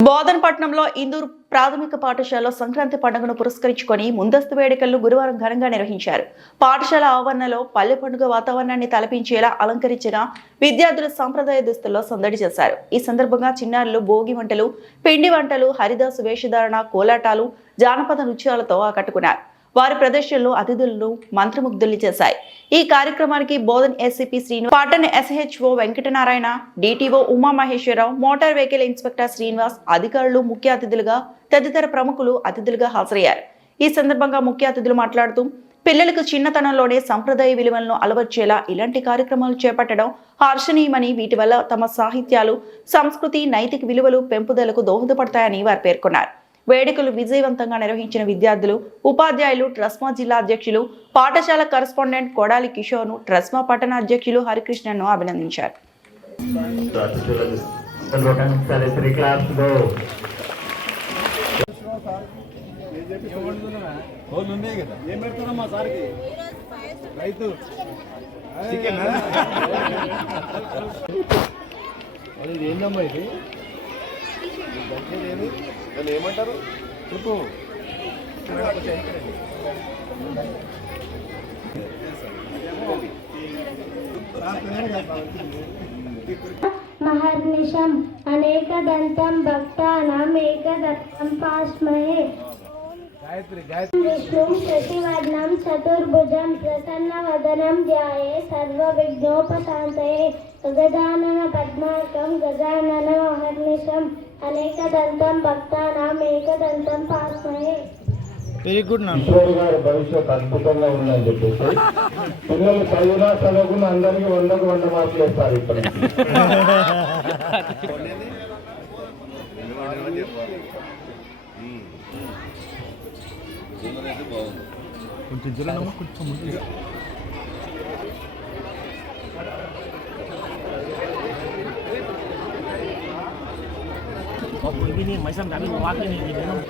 బోధనపట్నంలో ఇందూరు ప్రాథమిక పాఠశాలలో సంక్రాంతి పండుగను పురస్కరించుకొని ముందస్తు వేడుకలను గురువారం ఘనంగా నిర్వహించారు. పాఠశాల ఆవరణలో పల్లె పండుగ వాతావరణాన్ని తలపించేలా అలంకరించిన విద్యార్థులు సంప్రదాయ దుస్తుల్లో సందడి చేశారు. ఈ సందర్భంగా చిన్నారులు భోగి వంటలు, పిండి వంటలు, హరిదాసు వేషధారణ, కోలాటాలు, జానపద నృత్యాలతో ఆకట్టుకున్నారు. వారి ప్రదర్శనలు అతిథులను మంత్రముగ్ధుల్ని చేశాయి. ఈ కార్యక్రమానికి బోధన్ ఎస్సీపీ శ్రీనివాస్, పట్టణ SHO Venkatanarayana, DTO Umamaheswararao, motor vehicle inspector Srinivas, అధికారులు ముఖ్య అతిథులుగా, తదితర ప్రముఖులు అతిథులుగా హాజరయ్యారు. ఈ సందర్భంగా ముఖ్య అతిథులు మాట్లాడుతూ పిల్లలకు చిన్నతనంలోనే సంప్రదాయ విలువలను అలవర్చేలా ఇలాంటి కార్యక్రమాలు చేపట్టడం హర్షణీయమని, వీటి వల్ల తమ సాహిత్యాలు, సంస్కృతి, నైతిక విలువలు పెంపుదలకు దోహదపడతాయని వారు పేర్కొన్నారు. వేడుకలు విజయవంతంగా నిర్వహించిన విద్యార్థులు, ఉపాధ్యాయులు, ట్రస్మా జిల్లా అధ్యక్షులు, పాఠశాల కరెస్పాండెంట్ కొడాలి కిషోర్ను, ట్రస్మా పట్టణ అధ్యక్షులు హరికృష్ణను అభినందించారు. ఏమంటారు చెప్పు. మహర్నిశం అనేకదంతం భక్తానాం ఏకదంతం పాస్మహే. విష్ణుం శశివర్ణం చతుర్భుజం ప్రసన్నవదనం ధ్యాయే సర్వవిఘ్నోపశాంతయే. గజానన పద్మార్కం గజానన మహర్నిశం అనేకదంతం భక్తానాం ఏకదంతం పాస్మహే. Very good. కిషోర్ గారి భవిష్యత్ అద్భుతంగా ఉందని చెప్పేసి పిల్లలు చదువుకున్న అందరికీ 100కు 100 మార్కులు వేస్తారు. ఇప్పుడు కొంచెం జ్వరం కొంచెం ముందు ini macam kami mewakili ini memang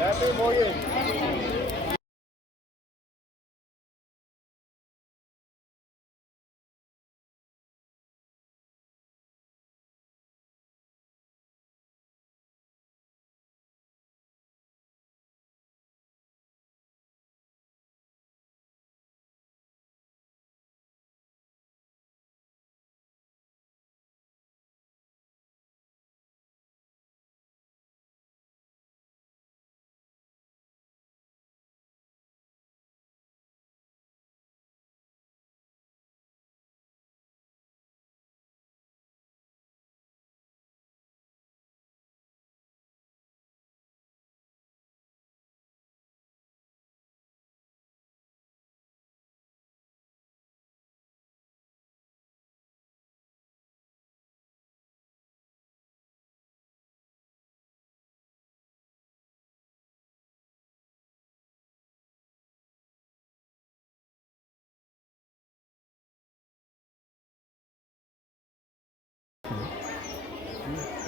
Happy Bogie.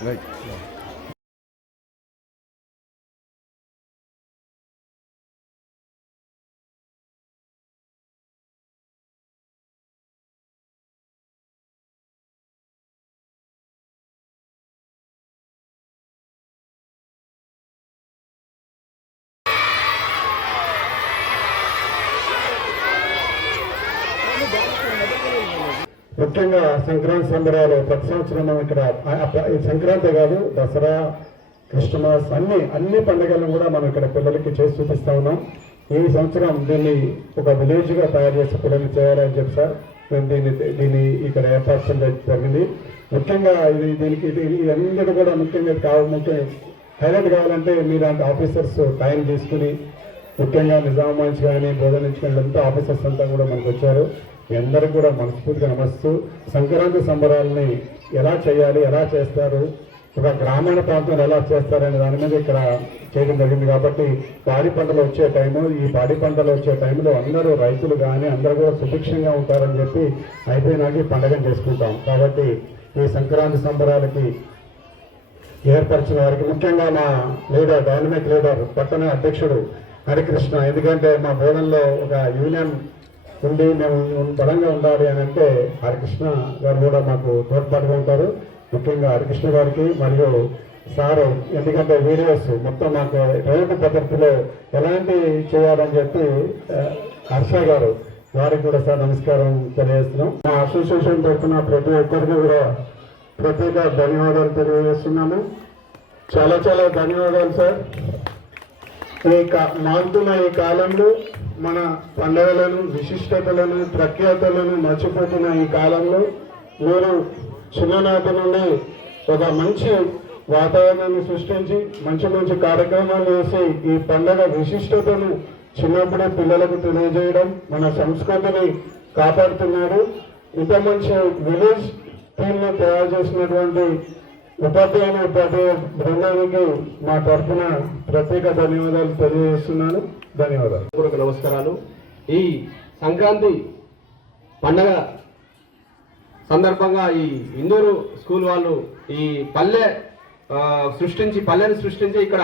Right. ముఖ్యంగా సంక్రాంతి సంబరాలు ప్రతి సంవత్సరం మనం ఇక్కడ సంక్రాంతి కాదు, దసరా, క్రిస్టమస్ అన్ని పండుగలను కూడా మనం ఇక్కడ పిల్లలకి చేసి చూపిస్తా ఉన్నాం. ఈ సంవత్సరం దీన్ని ఒక విలేజ్గా తయారు చేసి పిల్లలు చేయాలని చెప్పి సార్ మేము దీన్ని ఇక్కడ ఏర్పాటు చేయడం జరిగింది. ముఖ్యంగా దీనికి అందరూ కూడా ముఖ్యంగా హైలైట్ కావాలంటే మీరు అంత ఆఫీసర్స్ టైం తీసుకుని ముఖ్యంగా నిజామాబాద్ నుంచి కానీ బోధన నుంచి కానీ అంతా ఆఫీసర్స్ అంతా కూడా మనకు వచ్చారు. మీ అందరికీ కూడా మనస్ఫూర్తిగా నమస్తూ సంక్రాంతి సంబరాలని ఎలా చేయాలి, ఎలా చేస్తారు, ఒక గ్రామీణ ప్రాంతంలో ఎలా చేస్తారనే దాని మీద ఇక్కడ చేయడం జరిగింది. కాబట్టి పాడి పంటలు వచ్చే టైము, ఈ పాడి పంటలు వచ్చే టైంలో అందరూ రైతులు కానీ అందరూ కూడా సుభిక్షంగా ఉంటారని చెప్పి అయిపోయినాక ఈ పండుగను చేసుకుంటాం. కాబట్టి ఈ సంక్రాంతి సంబరాలకి ఏర్పరిచిన వారికి ముఖ్యంగా మా లీడర్, డైనమిక్ లీడర్, పట్టణ అధ్యక్షుడు హరికృష్ణ, ఎందుకంటే మా బోధనలో ఒక యూనియన్ ఉండి మేము బలంగా ఉండాలి అని అంటే హరికృష్ణ గారు కూడా మాకు తోడ్పాటుగా ఉంటారు. ముఖ్యంగా హరికృష్ణ గారికి మరియు సారు, ఎందుకంటే వీడియోస్ మొత్తం మాకు రోడ్డు పద్ధతిలో ఎలాంటి చేయాలని చెప్పి హర్ష గారు, వారికి కూడా సార్ నమస్కారం తెలియజేస్తున్నాం. మా అసోసియేషన్ తరఫున ప్రతి ఒక్కరికి కూడా ప్రత్యేక ధన్యవాదాలు తెలియజేస్తున్నాము. చాలా చాలా ధన్యవాదాలు సార్. మారుతున్న ఈ కాలంలో మన పండుగలను, విశిష్టతలను, ప్రఖ్యాతలను మర్చిపోతున్న ఈ కాలంలో మీరు చిన్ననాటి నుండి ఒక మంచి వాతావరణాన్ని సృష్టించి మంచి మంచి కార్యక్రమాలు చేసి ఈ పండుగ విశిష్టతను చిన్నప్పుడే పిల్లలకు తెలియజేయడం, మన సంస్కృతిని కాపాడుతున్నారు. ఇంత మంచి విలేజ్ టీంను తయారు చేసినటువంటి ఉపాధ్యాయ బృందానికి మా తరఫున ప్రత్యేక ధన్యవాదాలు తెలియజేస్తున్నాను. ధన్యవాదాలు. పూర్వక నమస్కారాలు. ఈ సంక్రాంతి పండగ సందర్భంగా ఈ ఇందూరు స్కూల్ వాళ్ళు ఈ పల్లెని సృష్టించి ఇక్కడ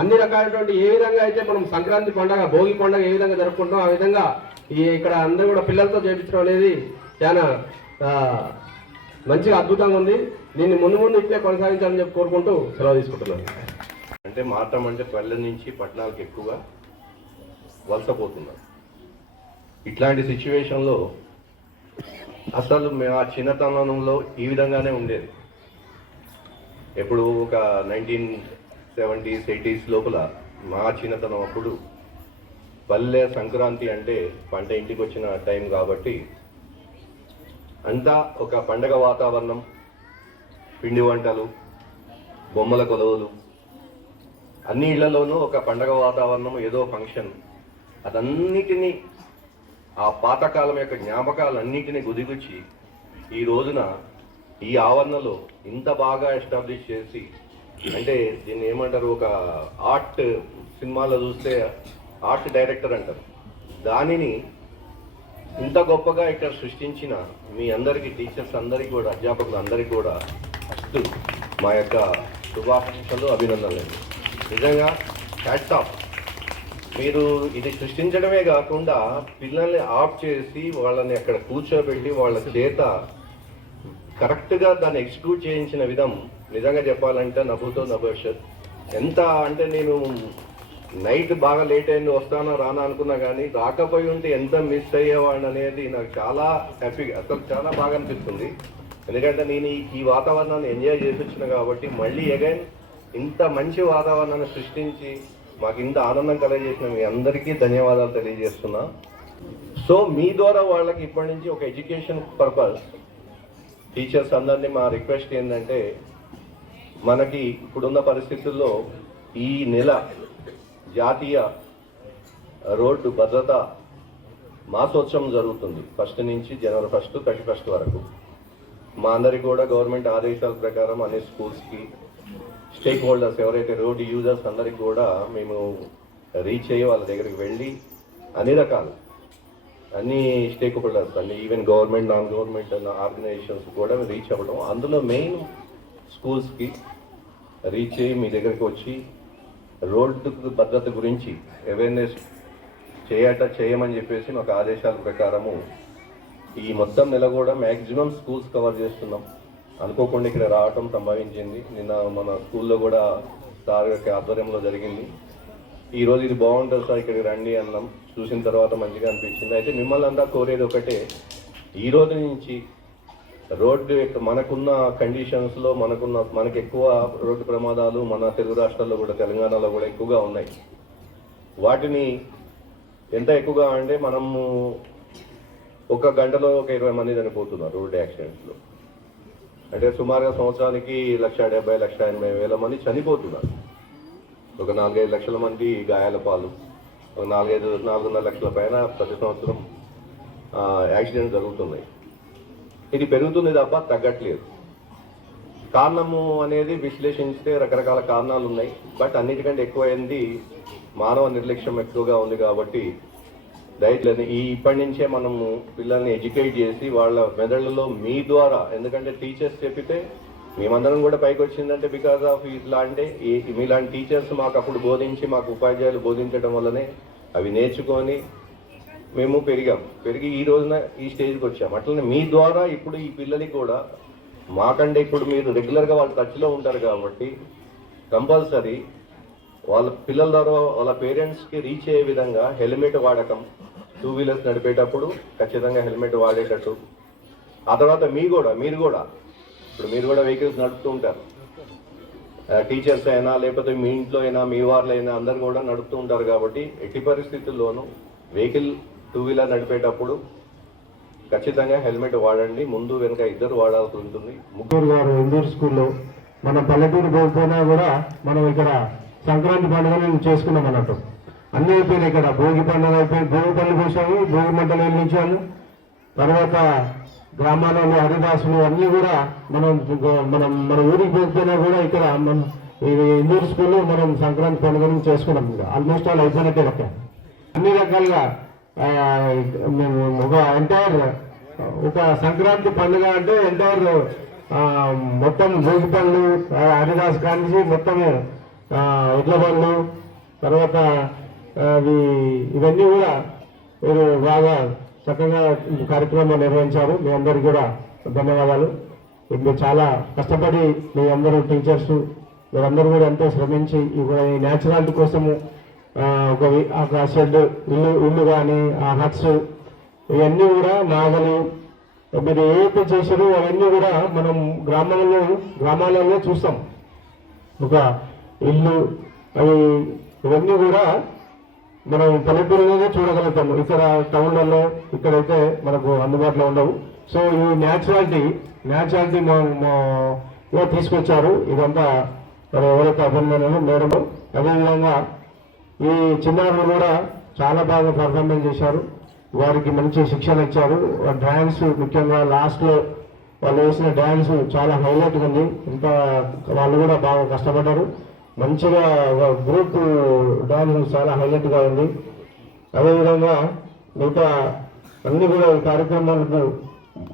అన్ని రకాలైనటువంటి ఏ విధంగా అయితే మనం సంక్రాంతి పండగ, భోగి పండుగ ఏ విధంగా జరుపుకుంటాం ఆ విధంగా ఇక్కడ అందరూ కూడా పిల్లలతో చేయించడం అనేది చాలా మంచిగా అద్భుతంగా ఉంది. దీన్ని ముందు ఇట్లే కొనసాగించాలని చెప్పి కోరుకుంటూ సెలవు తీసుకుంటున్నాను. అంటే మారటం అంటే పల్లె నుంచి పట్టణాలకు ఎక్కువగా వలసపోతున్నారు. ఇట్లాంటి సిచ్యువేషన్లో అసలు మేము ఆ చిన్నతనంలో ఈ విధంగానే ఉండేది. ఎప్పుడు ఒక 1970s 80s లోపల మా చిన్నతనం అప్పుడు పల్లె సంక్రాంతి అంటే పంట ఇంటికి వచ్చిన టైం కాబట్టి అంతా ఒక పండగ వాతావరణం, పిండి వంటలు, బొమ్మల కొలువులు, అన్ని ఇళ్లలోనూ ఒక పండగ వాతావరణం, ఏదో ఫంక్షన్, అదన్నిటినీ ఆ పాతకాలం యొక్క జ్ఞాపకాలన్నిటినీ గుదిగుచ్చి ఈ రోజున ఈ ఆవరణలో ఇంత బాగా ఎస్టాబ్లిష్ చేసి, అంటే దీన్ని ఏమంటారు, ఒక ఆర్ట్ సినిమాలో చూస్తే ఆర్ట్ డైరెక్టర్ అంటారు, దానిని ఇంత గొప్పగా ఇక్కడ సృష్టించిన మీ అందరికీ, టీచర్స్ అందరికీ కూడా, అధ్యాపకులు అందరికీ కూడా ఫస్ట్ మా యొక్క శుభాకాంక్షలు, అభినందనలు. నిజంగా హ్యాట్స్ ఆఫ్. మీరు ఇది సృష్టించడమే కాకుండా పిల్లల్ని ఆఫ్ చేసి వాళ్ళని అక్కడ కూర్చోబెట్టి వాళ్ళ చేత కరెక్ట్గా దాన్ని ఎగ్జిక్యూట్ చేయించిన విధం నిజంగా చెప్పాలంటే నభూతో నభవిష్యత్. ఎంత అంటే నేను నైట్ బాగా లేట్ అయింది, వస్తానా రానా అనుకున్నా కానీ రాకపోయి ఉంటే ఎంత మిస్ అయ్యేవాడిని అనేది నాకు చాలా హ్యాపీగా, అసలు చాలా బాగా అనిపిస్తుంది. ఎందుకంటే నేను ఈ వాతావరణాన్ని ఎంజాయ్ చేసి వచ్చిన కాబట్టి మళ్ళీ అగైన్ ఇంత మంచి వాతావరణాన్ని సృష్టించి మాకు ఇంత ఆనందం కలిగజేసిన మీ అందరికీ ధన్యవాదాలు తెలియజేస్తున్నా. సో మీ ద్వారా వాళ్ళకి ఇప్పటి నుంచి ఒక ఎడ్యుకేషన్ పర్పస్ టీచర్స్ అందరినీ మా రిక్వెస్ట్ ఏంటంటే, మనకి ఇప్పుడున్న పరిస్థితుల్లో ఈ నెల జాతీయ రోడ్డు భద్రత మాసోత్సవం జరుగుతుంది. 1 నుంచి జనవరి 1, 31 వరకు. మా అందరికి కూడా గవర్నమెంట్ ఆదేశాల ప్రకారం అన్ని స్కూల్స్కి స్టేక్ హోల్డర్స్, ఎవరైతే రోడ్ యూజర్స్ అందరికి కూడా మేము రీచ్ అయ్యి వాళ్ళ దగ్గరికి వెళ్ళి అన్ని స్టేక్ హోల్డర్స్, అన్ని even government, non government organisations కూడా రీచ్ అవ్వడం, అందులో మెయిన్ స్కూల్స్కి రీచ్ అయ్యి మీ దగ్గరికి వచ్చి రోడ్డు భద్రత గురించి అవేర్నెస్ చేయమని చెప్పేసి మాకు ఆదేశాల ప్రకారము ఈ మొత్తం నెల కూడా మ్యాక్సిమం స్కూల్స్ కవర్ చేస్తున్నాం. అనుకోకుండా ఇక్కడ రావటం సంభవించింది. నిన్న మన స్కూల్లో కూడా సార్ యొక్క ఆధ్వర్యంలో జరిగింది. ఈరోజు ఇది బాగుంటుంది సార్, ఇక్కడికి రండి అన్నాం. చూసిన తర్వాత మంచిగా అనిపించింది. అయితే మిమ్మల్ని అంతా కోరేది ఒకటే, ఈ రోజు నుంచి రోడ్డు మనకున్న కండిషన్స్లో మనకు ఎక్కువ రోడ్డు ప్రమాదాలు మన తెలుగు రాష్ట్రాల్లో కూడా, తెలంగాణలో కూడా ఎక్కువగా ఉన్నాయి. వాటిని ఎంత ఎక్కువగా అంటే మనము ఒక గంటలో ఒక 20 మంది చనిపోతున్నారు రోడ్డు యాక్సిడెంట్స్లో. అంటే సుమారుగా సంవత్సరానికి 1,70,000-1,80,000 మంది చనిపోతున్నారు. ఒక 4-5 లక్షల మంది గాయాల పాలు, ఒక 4-5-4.5 లక్షల పైన ప్రతి సంవత్సరం యాక్సిడెంట్ జరుగుతున్నాయి. ఇది పెరుగుతుంది తప్ప తగ్గట్లేదు. కారణము అనేది విశ్లేషించితే రకరకాల కారణాలు ఉన్నాయి. బట్ అన్నిటికంటే ఎక్కువైంది మానవ నిర్లక్ష్యం ఎక్కువగా ఉంది. కాబట్టి దయచేసి ఇప్పటి నుంచే మనము పిల్లల్ని ఎడ్యుకేట్ చేసి వాళ్ళ మెదళ్ళలో మీ ద్వారా, ఎందుకంటే టీచర్స్ చెప్పితే మేమందరం కూడా పైకి వచ్చిందంటే బికాస్ ఆఫ్ ఇట్లా అంటే మీలాంటి టీచర్స్ మాకు అప్పుడు బోధించి, మాకు ఉపాధ్యాయులు బోధించడం వల్లనే అవి నేర్చుకొని మేము పెరిగి ఈ రోజున ఈ స్టేజ్కి వచ్చాము. అట్లనే మీ ద్వారా ఇప్పుడు ఈ పిల్లలకి కూడా మాకంటే ఇప్పుడు మీరు రెగ్యులర్గా వాళ్ళ టచ్లో ఉంటారు కాబట్టి కంపల్సరీ వాళ్ళ పిల్లల ద్వారా వాళ్ళ పేరెంట్స్కి రీచ్ అయ్యే విధంగా హెల్మెట్ వాడకం, 2 వీలర్స్ నడిపేటప్పుడు ఖచ్చితంగా హెల్మెట్ వాడేటట్టు. ఆ తర్వాత మీరు కూడా వెహికల్స్ నడుపుతూ ఉంటారు. టీచర్స్ అయినా లేకపోతే మీ ఇంట్లో అయినా మీ వాళ్ళైనా అందరు కూడా నడుపుతూ ఉంటారు. కాబట్టి ఎట్టి పరిస్థితుల్లోనూ వెహికల్ 2 వీలర్ నడిపేటప్పుడు ఖచ్చితంగా హెల్మెట్ వాడండి. ముందు వెనుక ఇద్దరు వాడాల్సి ఉంటుంది. ముగ్గురు గారు ఇందూరు స్కూల్లో మన పల్లెటూరు పోయినా కూడా మనం ఇక్కడ సంక్రాంతి పండుగను చేసుకున్నాం అన్నట్టు. అన్నీ అయిపోయినాయి. ఇక్కడ భోగి పండుగ అయిపోయింది, భోగి పళ్ళు పోసాము, భోగి మంటలు వెలిగించాము. తర్వాత గ్రామాలలో హరిదాసులు అన్నీ కూడా మన ఊరికి పోకపోయినా కూడా ఇక్కడ ఇందూరు స్కూల్లో మనం సంక్రాంతి పండుగను చేసుకున్నాం. ఆల్మోస్ట్ ఆల్ అయిపోయినట్టే లెక్క. అన్ని రకాలుగా ఒక ఎంటైర్ ఒక సంక్రాంతి పండుగ అంటే ఎంటైర్ మొత్తం భోగి పళ్ళు, హరిదాస్ కానించి మొత్తము ఎడ్ల బండ్లు, తర్వాత ఇవన్నీ కూడా మీరు బాగా చక్కగా కార్యక్రమం నిర్వహించారు. మీ అందరికీ కూడా ధన్యవాదాలు. మీరు చాలా కష్టపడి మీ అందరూ టీచర్స్ మీరందరూ కూడా ఎంతో శ్రమించి ఈ న్యాచురాలిటీ కోసము ఒక షెడ్ ఇల్లు కానీ ఆ హట్స్ ఇవన్నీ కూడా నాగలు మీరు ఏదైతే చేశారో అవన్నీ కూడా మనం గ్రామాలలో చూస్తాం. ఒక ఇల్లు అవి ఇవన్నీ కూడా మనం పల్లెటూరులోనే చూడగలుగుతాము. ఇక్కడ టౌన్లలో ఇక్కడైతే మనకు అందుబాటులో ఉండవు. సో ఈ న్యాచురాలిటీ తీసుకొచ్చారు. ఇదంతా ఎవరైతే అభినందనలు మేడం. అదేవిధంగా ఈ చిన్నారులు కూడా చాలా బాగా పర్ఫార్మెన్స్ చేశారు. వారికి మంచి శిక్షణ ఇచ్చారు. డ్యాన్స్ ముఖ్యంగా లాస్ట్లో వాళ్ళు వేసిన డ్యాన్స్ చాలా హైలైట్గా ఉంది. ఇంకా వాళ్ళు కూడా బాగా కష్టపడ్డారు. మంచిగా గ్రూప్ డ్యాన్స్ చాలా హైలైట్గా ఉంది. అదేవిధంగా మిగతా అన్ని కూడా ఈ కార్యక్రమాలకు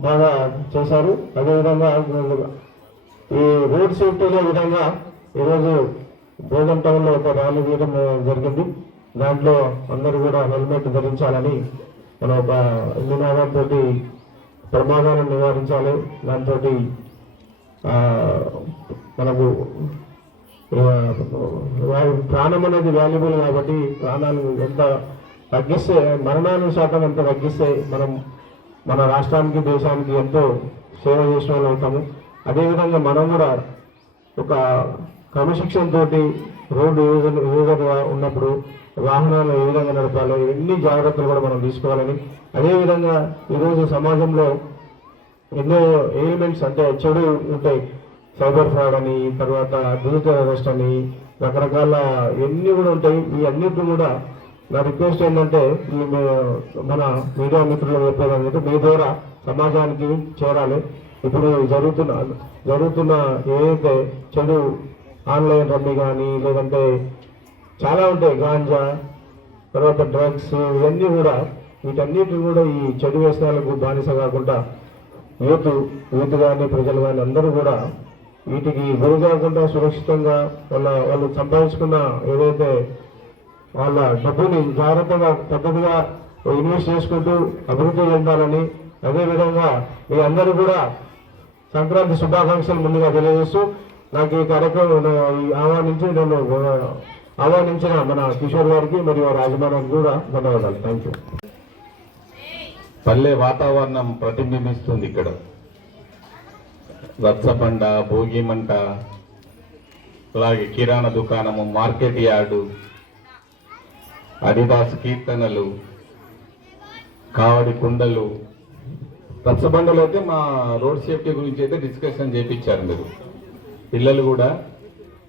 బాగా చేశారు. అదేవిధంగా ఈ రోడ్ సేఫ్టీలో విధంగా ఈరోజు బోధం టౌన్లో ఒక ర్యాలీ తీయడం జరిగింది. దాంట్లో అందరూ కూడా హెల్మెట్ ధరించాలని మన ఒక నినాదంతో ప్రమాదాలను నివారించాలి. దాంతో మనకు ప్రాణం అనేది వాల్యుబుల్ కాబట్టి ప్రాణాలు ఎంత తగ్గిస్తే, మరణాల శాతం ఎంత తగ్గిస్తే మనం మన రాష్ట్రానికి దేశానికి ఎంతో సేవ చేసిన వాళ్ళు అవుతాము. అదేవిధంగా మనం కూడా ఒక క్రమశిక్షణతో రోడ్డు యూజర్గా ఉన్నప్పుడు వాహనాలు ఏ విధంగా నడపాలో ఎన్ని జాగ్రత్తలు కూడా మనం తీసుకోవాలని. అదేవిధంగా ఈరోజు సమాజంలో ఎన్నో ఎలిమెంట్స్ అంటే చెడు ఉంటాయి. సైబర్ ఫ్రాడ్ అని, తర్వాత డిజిటల్ అరెస్ట్ అని, రకరకాల ఎన్ని కూడా ఉంటాయి. ఈ అన్నిటిని కూడా నా రిక్వెస్ట్ ఏంటంటే మన మీడియా మిత్రులు చెప్పేది ఏంటంటే మీ ద్వారా సమాజానికి చేరాలి. ఇప్పుడు జరుగుతున్న ఏదైతే చెడు ఆన్లైన్ రమ్మీ కానీ లేదంటే చాలా ఉంటాయి, గాంజా, తర్వాత డ్రగ్స్, ఇవన్నీ కూడా వీటన్నిటిని కూడా ఈ చెడు వ్యసనాలకు బానిస కాకుండా యూత్ కానీ ప్రజలు కానీ అందరూ కూడా వీటికి గురి కాకుండా సురక్షితంగా వాళ్ళు సంపాదించుకున్న ఏదైతే వాళ్ళ డబ్బుని జాగ్రత్తగా పద్ధతిగా ఇన్వెస్ట్ చేసుకుంటూ అభివృద్ధి చెందాలని. అదేవిధంగా మీ అందరూ కూడా సంక్రాంతి శుభాకాంక్షలు ముందుగా తెలియజేస్తూ నాకు ఈ కార్యక్రమం ఆహ్వానించిన మన కిషోర్ గారికి మరియు రాజమానానికి కూడా ధన్యవాదాలు. Thank you. పల్లె వాతావరణం ప్రతిబింబిస్తుంది ఇక్కడ. రచ్చబండ, భోగి మంట, అలాగే కిరాణా దుకాణము, మార్కెట్ యార్డు, హరిదాస్ కీర్తనలు, కావడి కుండలు. రచ్చబండలో అయితే మా రోడ్ సేఫ్టీ గురించి అయితే డిస్కషన్ చేయించారు మీరు. పిల్లలు కూడా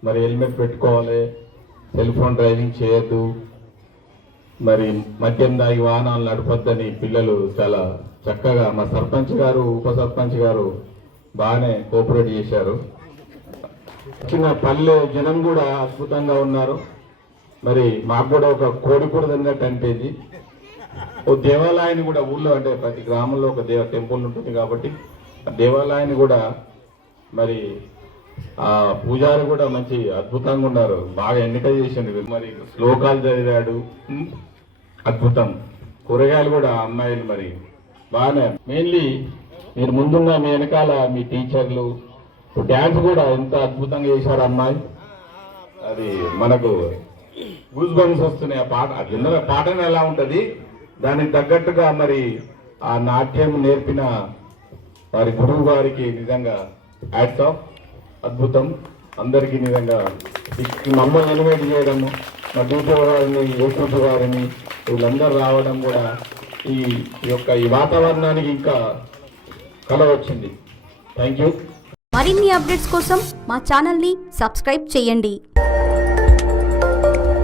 మరి హెల్మెట్ పెట్టుకోవాలి, సెల్ ఫోన్ డ్రైవింగ్ చేయొద్దు, మరి మద్యం దాగి వాహనాలు నడపొద్దని పిల్లలు చాలా చక్కగా మా సర్పంచ్ గారు, ఉప సర్పంచ్ గారు బాగానే కోఆపరేట్ చేశారు. చిన్న పల్లె జనం కూడా అద్భుతంగా ఉన్నారు. మరి మాకు కూడా ఒక కోడి కూడా తిన్నట్టు అనిపించింది. ఓ దేవాలయాన్ని కూడా ఊళ్ళో అంటే ప్రతి గ్రామంలో ఒక టెంపుల్ ఉంటుంది కాబట్టి ఆ దేవాలయాన్ని కూడా మరి ఆ పూజారి కూడా మంచి అద్భుతంగా ఉన్నారు. బాగా ఎన్నిక చేసిండు. మరి శ్లోకాలు చదివాడు, అద్భుతం. కూరగాయలు కూడా అమ్మాయిలు మరి బాగానే. మెయిన్లీ మీరు ముందున్న మీ వెనకాల మీ టీచర్లు డ్యాన్స్ కూడా ఎంత అద్భుతంగా చేశారు అమ్మాయి. అది మనకు గూస్ బంప్స్ వస్తున్నాయి. ఆ పాట అది పాటను ఎలా ఉంటుంది దానికి తగ్గట్టుగా మరి ఆ నాట్యం నేర్పిన వారి గురువు గారికి నిజంగా హ్యాట్స్ ఆఫ్. అద్భుతం. అందరికీ నిజంగా మమ్మల్ని ఎలివేట్ చేయడము, మా టీచర్ గారిని, యేసూపు గారిని వీళ్ళందరూ రావడం కూడా ఈ వాతావరణానికి ఇంకా కళ వచ్చింది. Thank you. మరిన్ని అప్డేట్స్ కోసం మా ఛానల్ని సబ్స్క్రైబ్ చేయండి.